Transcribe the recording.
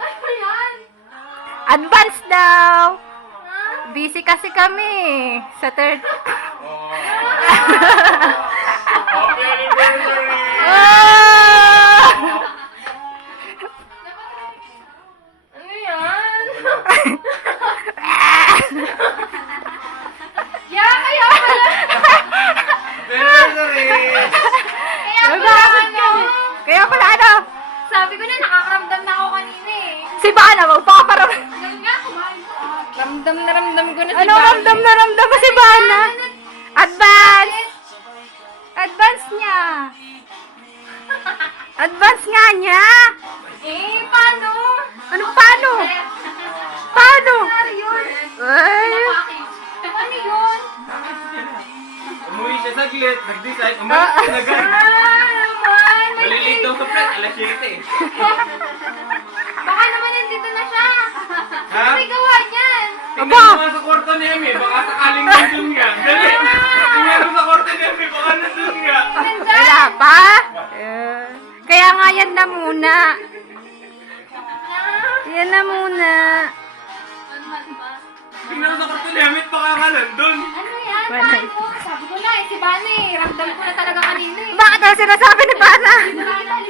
Ano yan? Advance daw. Busy kasi kami sa third. Happy anniversary! Oh! Ano yan? Kaya pala. Happy anniversary! Kaya pala Bakit ano? kami? Kaya pala ano? Sabi ko na nakakaramdam na ako kanina eh. Si Bana, magpapakaram. Yan nga, kumain ko. Ramdam na ramdam ko na si Ano ramdam na ramdam mo si Bana? Advance! Advance niya. Advance nga niya. Eh, paano? Ano paano? Paano? Ano yun? Ay. Ano yun? Umuwi siya saglit, nag-decide, umalis siya na agad. Naman! Malilate daw sa flight, alas 7 eh. Baka naman nandito na siya. Ha? Ano gawa niyan? Tingnan mo nga sa kwarto ni Emi, baka sakaling nandun nga. Dali! Tingnan mo sa kwarto ni Emi, baka nandun nga. Wala pa? Kaya nga yan na muna. Yan na muna. Tingnan mo sa kwarto ni Emi, baka nga nandun. Ano yan? Wala. Paano? Sabi ko na eh, si Bana eh. Ramdam ko na talaga kanina eh. Bakit daw sinasabi ni Bana? Hindi na kita